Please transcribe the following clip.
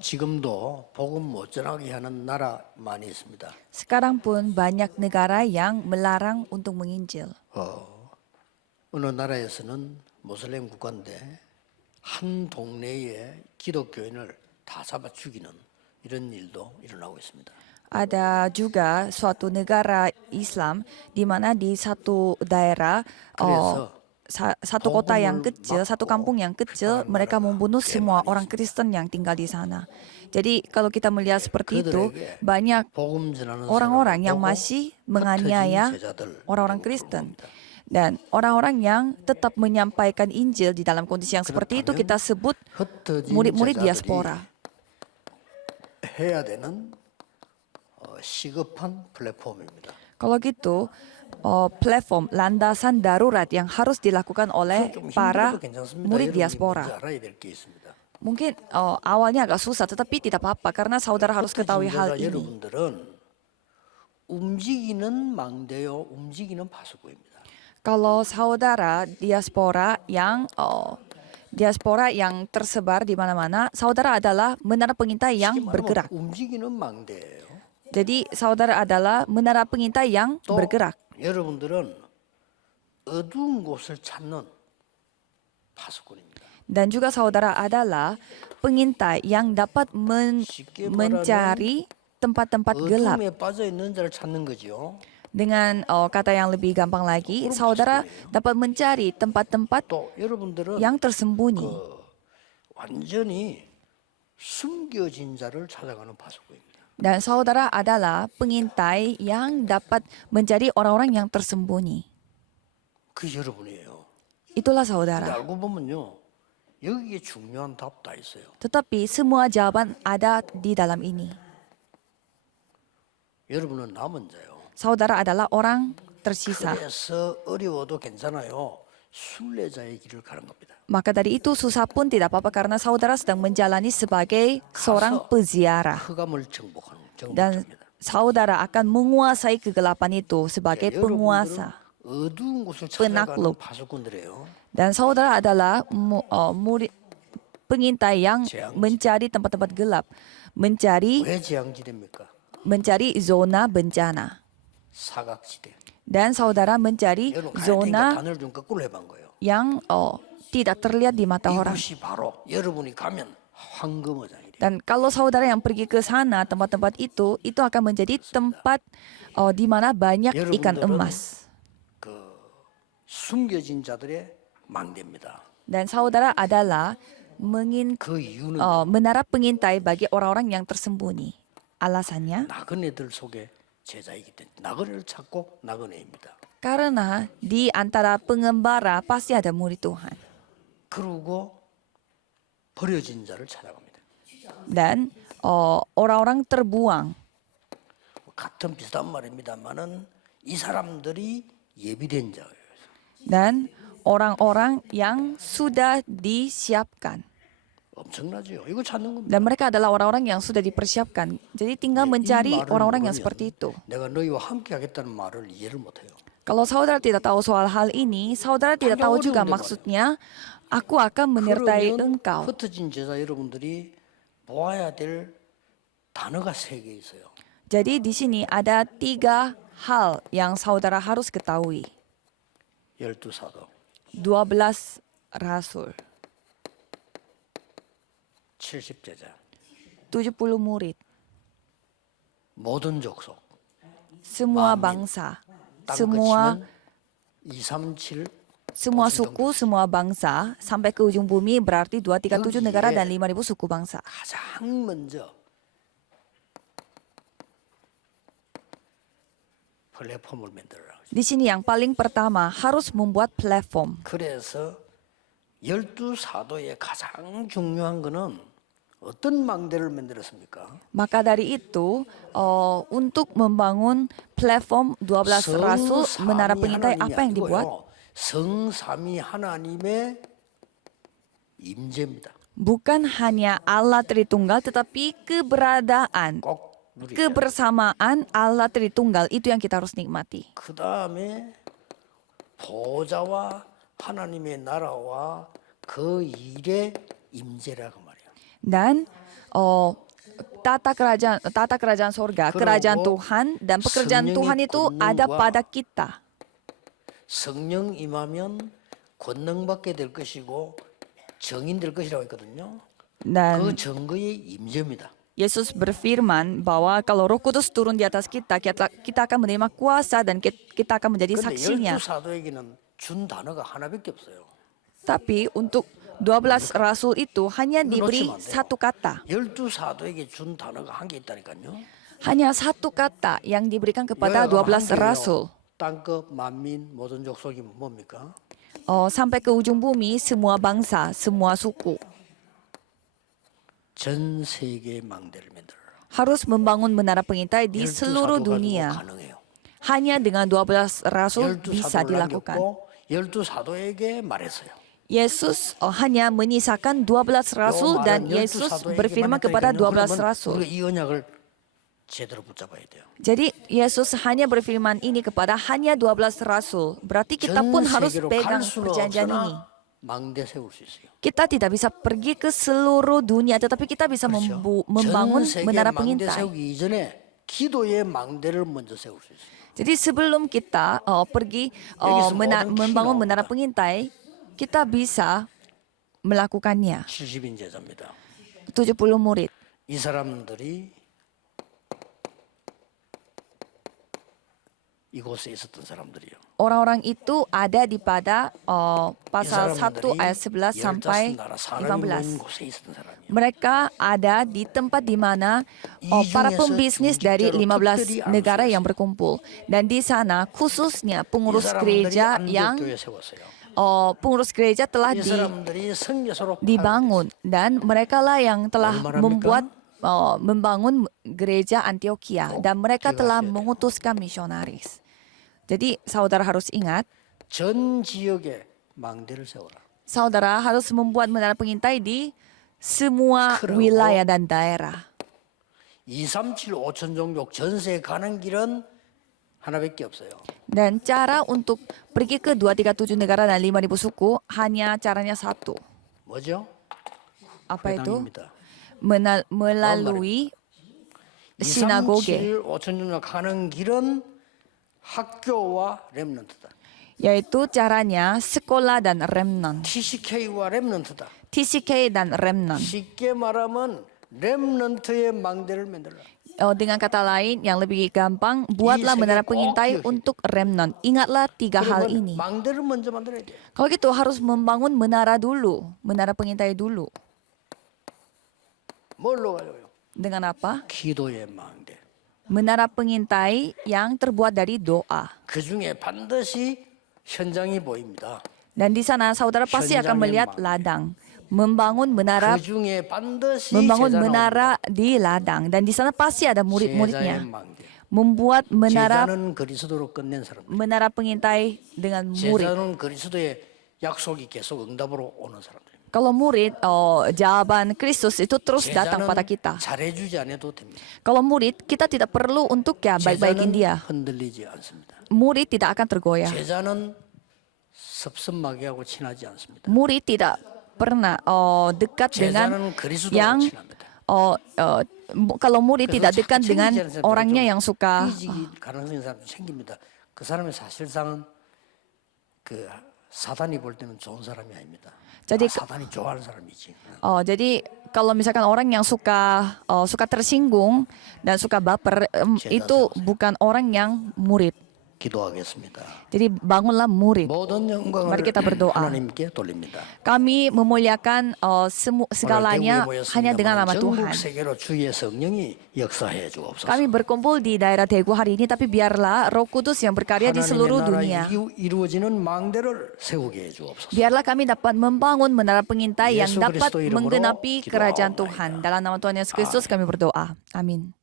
지금도 복음 못 전하게 하는 나라 많이 있습니다. Sekarang pun banyak negara yang melarang untuk menginjil. 어느 나라에서는 모슬렘 국가인데 한 동네에 기독교인을 다 잡아 죽이는 이런 일도 일어나고 있습니다. Ada juga suatu negara Islam di mana di satu daerah, 그래서 satu kota yang 복음을 kecil, satu 막고 kampung yang kecil, 비판한 mereka 나라가 membunuh 꽤 semua 많이 orang 있습니다. Kristen yang tinggal di sana. Jadi kalau kita melihat seperti itu, 그들에게 banyak 복음 전하는 orang-orang 사람을 yang 보고 masih 흩어진 menganiaya 제자들 orang-orang 이라고 Kristen. 부릅니다. Dan orang-orang yang tetap menyampaikan Injil di dalam kondisi yang seperti itu 그렇다면 kita sebut 흩어진 murid-murid 제자들이 diaspora. 해야 되는 시급한 플랫폼입니다. Kalau gitu, platform landasan darurat yang harus dilakukan oleh 좀 힘들어도 para 괜찮습니다. murid 여러분이 먼저 diaspora. 알아야 될 게 있습니다. Mungkin awalnya agak susah, tetapi tidak apa-apa karena saudara harus ketahui 흩어진 hal 제자 ini. 여러분들은 움직이는 망대요, 움직이는 파수꾼입니다. Kalau saudara diaspora yang tersebar di mana-mana, saudara adalah menara pengintai yang 쉽게 말하면 bergerak. 움직이는 망대예요. Jadi saudara adalah menara pengintai yang 또 bergerak. 여러분들은 어두운 곳을 찾는 파수꾼입니다. Dan juga saudara adalah pengintai yang dapat 쉽게 mencari tempat-tempat gelap. 어둠에 빠져 있는 자를 찾는 거죠. Dengan kata yang lebih gampang lagi, saudara dapat mencari tempat-tempat 또 여러분들은 yang tersembunyi. 완전히 숨겨진 자를 찾아가는 파수꾼입니다. Dan saudara adalah pengintai yang dapat mencari orang-orang yang tersembunyi. 그 여러분이에요. Itulah 근데 saudara. 알고 보면요, 여기에 중요한 답 다 있어요. Tetapi semua jawaban ada di dalam ini. 여러분은 남은 자요. Saudara adalah orang tersisa. 그래서 어려워도 괜찮아요. 순례자의 길을 가는 겁니다. Maka dari itu susah pun tidak apa-apa karena saudara sedang menjalani sebagai seorang peziarah. 흑암을 정복하는 Dan 정복자입니다. saudara akan menguasai kegelapan itu sebagai penguasa. 어두운 곳을 penakluk. 찾아가는 파수꾼들이에요. Dan saudara adalah murid pengintai yang 재앙지. mencari tempat-tempat gelap, mencari 왜 재앙지대입니까? zona bencana. 사각지대. Dan saudara mencari 여러분 가야 되니까 zona 단어를 좀 거꾸로 해본 거예요. yang tidak terlihat di mata orang. 이곳이 바로 여러분이 가면 황금어장이래요. Dan kalau saudara yang pergi ke sana, tempat-tempat itu akan menjadi tempat di mana banyak ikan 여러분들은 emas. 그 숨겨진 자들의 망대입니다. Dan saudara adalah 그 이유는 menara pengintai bagi orang-orang yang tersembunyi. Alasannya, 나그네들 속에 제자이기 때문에 나그네를 찾고 나그네입니다. karena di antara pengembara pasti ada murid Tuhan. 그리고 버려진 자를 찾아갑니다. Dan orang-orang terbuang. 같은 비슷한 말입니다만은 이 사람들이 예비된 자예요. Dan orang-orang yang sudah disiapkan. 엄청나죠. 이거 찾는 겁니다. Dan mereka adalah orang-orang yang sudah dipersiapkan. Jadi tinggal mencari 이 말을 orang-orang yang 모르면 seperti itu. 내가 너희와 함께 하겠다는 말을 이해를 못해요. Kalau saudara tidak tahu soal hal ini, saudara tidak tahu juga maksudnya, aku akan menyertai 그러면 engkau. 흩어진 제자 여러분들이 보아야 될 단어가 3개 있어요. Jadi di sini ada 3 hal yang saudara harus ketahui. 12사도, 12 rasul, 70제자, 70 murid, 모든 족속. semua bangsa, 딱 semua 끝이면 237 semua suku, semua bangsa, sampai ke ujung bumi berarti 237 negara dan 5.000 suku bangsa. 가장 먼저 플랫폼을 만들어라. Di sini yang paling pertama harus membuat platform. 그래서 12사도의 가장 중요한 거는 어떤 망대를 만들었습니까? Maka dari itu, untuk membangun platform 12 rasul menara pengintai, apa yang dibuat? 성삼위 하나님의 임재입니다. Bukan hanya Allah Tritunggal, tetapi keberadaan, 꼭 누리셔야 돼요. kebersamaan Allah Tritunggal itu yang kita harus nikmati. 그 다음에 보좌와 하나님의 나라와 그 일의 임재라고 말이에요. Dan tata kerajaan sorga, 그러고 kerajaan Tuhan dan pekerjaan 성령의 Tuhan itu ada 권능과 pada kita. 성령 임하면 권능받게 될 것이고 정인 될 것이라고 했거든요. 그 Dan 증거의 임재입니다. Yesus berfirman bahwa kalau Roh Kudus turun di atas kita, kita akan menerima kuasa dan kita akan menjadi 그런데 saksinya. 12사도에게는 준 단어가 하나밖에 없어요. Tapi untuk 12 rasul itu hanya diberi 놓치면 안 돼요. satu kata. 12사도에게 준 단어가 한 개 있다니까요. Hanya satu kata yang diberikan kepada 12 rasul. 땅끝 만민 모든 족속이 뭡니까? Sampai ke ujung bumi, semua bangsa, semua suku. 전 세계 망대를 만들어라. Harus membangun menara pengintai di 12 seluruh 사도 가지고 dunia. 가능해요. Hanya dengan 12 rasul 12 bisa 사도를 dilakukan. 남겼고 12 사도에게 말했어요. Yesus hanya menyisakan 12 rasul dan 요 말은 12 Yesus 사도에게만 berfirman kepada 했다니까요. 12 그러면 rasul. 우리가 이 언약을 제대로 붙잡아야 돼요. Jadi Yesus hanya berfirman ini kepada hanya 12 rasul. Berarti kita 전 pun harus 세계로 pegang 갈 수는 perjanjian ini. 없으나 망대 세울 수 있어요. Kita tidak bisa pergi ke seluruh dunia, tetapi kita bisa 그렇죠. membangun 전 세계 menara 망대 pengintai. 세우기 이전에 기도의 망대를 먼저 세울 수 있어요. Jadi sebelum kita pergi 여기서 모든 키 membangun 나옵니다. menara pengintai, kita bisa melakukannya. 70인 제자입니다. 70 murid. 이 사람들이 이곳에 있었던 사람들이요. Orang-orang itu ada di pada pasal 이 1 사람들이 ayat 11 sampai 15 나라 사람이 모인 15. 곳에 있었던 사람이요. Mereka ada di tempat di mana 이 para 중에서 pembisnis dari 중직자로 15 특별히 negara yang 안수했어요. berkumpul. Dan di sana khususnya 이 pengurus 사람들이 gereja yang 안격교회 세웠어요. pengurus gereja telah 이 사람들이 성교사로 dibangun dan mereka lah yang telah 뭘 말합니까? membuat membangun gereja Antioquia dan mereka telah 기억하셔야 돼요. mengutuskan misionaris. Jadi saudara harus ingat, 전 지역에 망대를 세워라. saudara harus membuat menara pengintai di semua 그러고 wilayah dan daerah. 237 5천 종족 전세에 가는 길은 하나밖에 없어요. Dan cara untuk pergi ke 237 negara dan 5.000 suku hanya caranya satu. 뭐죠? Apa itu? 회당입니다. Melalui sinagoge, 237 5천 종족 가는 길은 학교와 렘넌트다. yaitu caranya sekolah dan remnant. TCK와 렘넌트다. TCK dan remnant. 쉽게 말하면 렘넌트의 망대를 만들라. Dengan kata lain yang lebih gampang, buatlah menara pengintai untuk remnant. Ingatlah tiga hal 그러면 ini. 망대를 먼저 만들어야 돼. Kalau gitu harus membangun menara dulu, menara pengintai dulu. 뭘로 가요? Dengan apa? 기도의 망대. Menara pengintai yang terbuat dari doa. 그 중에 반드시 현장이 보입니다. Dan di sana saudara pasti akan melihat ladang. Membangun menara, 그 중에 반드시 membangun 제자 menara di ladang. Dan di sana pasti ada 제자의 murid-muridnya. 망대. Membuat menara 제자는 그리스도로 끝낸 사람. menara pengintai dengan murid. 제자는 그리스도의 약속이 계속 응답으로 오는 사람들입니다. Kalau murid, jawaban Kristus itu terus datang pada 제자는 kita. 잘해주지 않아도 됩니다. Kalau murid, kita tidak perlu untuk ya baik-baikin 제자는 dia. 흔들리지 않습니다. Murid tidak akan tergoyah. 제자는 섭섭마귀하고 친하지 않습니다. Murid tidak pernah dekat dengan 제자는 그리스도하고 yang 친합니다. kalau murid 그래서 tidak 자꾸 dekat dengan 챙기지 않은 사람들은 orangnya 좀 yang suka 삐지기 가능성이 사람 생깁니다. 그 사람이 사실상 그 사단이 볼 때는 좋은 사람이 아닙니다. Jadi 사단이 좋아하는 사람이지. jadi kalau misalkan orang yang suka tersinggung dan suka baper, itu bukan orang yang murid. 기도하겠습니다. Jadi bangunlah murid. 모든 영광을 Mari kita berdoa. 하나님께 돌립니다. Kami memuliakan segalanya hanya dengan nama 전국 Tuhan. 세계로 주의 성령이 역사해 주옵소서. Kami berkumpul di daerah Daegu hari ini, tapi biarlah Roh Kudus yang berkarya di seluruh 하나님의 나라 dunia. 이루어지는 망대를 세우게 해 주옵소서. Biarlah kami dapat membangun menara pengintai yang Yesus dapat Kristus i름으로 menggenapi kerajaan 기도하옵나이다. Tuhan. Dalam nama Tuhan Yesus Kristus kami berdoa. Amin.